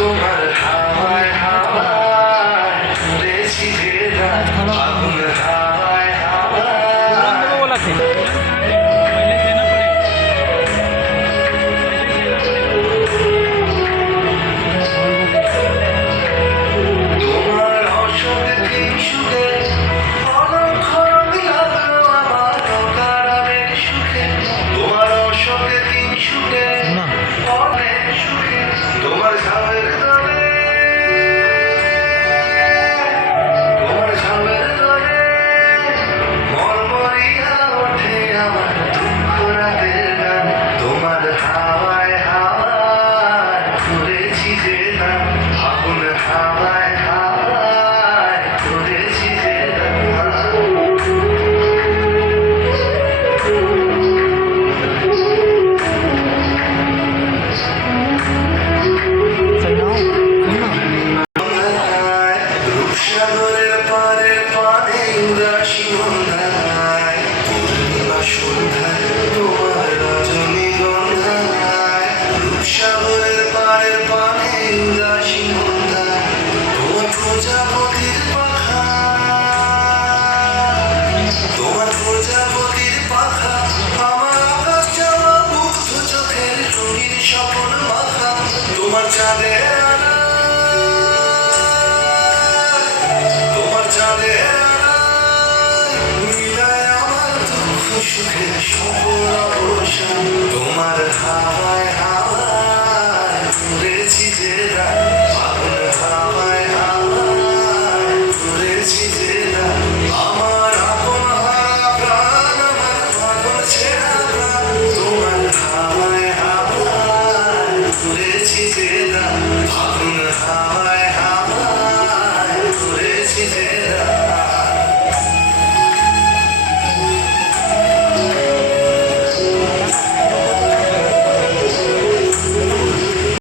তোমার হাওয়ায় হাওয়ায় উড়েছি যে রাত, আগুন হাওয়ায় হাওয়ায়। তোমার অশোকে কিংসুকে অলক্ষণ লাগলো আমার অকারণের সুখে। তোমার অশোকে কিংসুকে অনেক সুখে। তোমার ঝামের দলে, তোমার ঝামের দলে মরমরিয়া ওঠে আমার দুঃখ রাতের গান। তোমার হাওয়ায় হাওয়ায় ঘুরেছি যে নাম, আগুন হাওয়ায় হাওয়ায় ঘুরেছি যে নাম। রূপসাগরের পারে পানে উদাসী মন্দায়, পূর্ণিমা সন্ধ্যায় তোমার রজনীগন্ধায়। রূপসাগরের পারে পানে উদাসী মন্দায়, তোমার প্রজাপতির পাখা, তোমার প্রজাপতির পাখা আমার আকাশ যাওয়া মুগ্ধ চোখের রঙিন স্বপ্ন মাখা। তোমার চাঁদের আলো, তোমার চাঁদের মিলায় আমার দুঃখ সুখের সকল অবসান। তোমার হাওয়ায় হাওয়ায় ঘুরেছি যে রাত, আগুন হাওয়ায় হাওয়ায় ঘুরেছি যে রাত। আমার আপন হারা প্রাণ, আমার পাগল ছেঁড়া প্রাণ, তোমার হাওয়ায় হাওয়ায় ঘুরেছি যে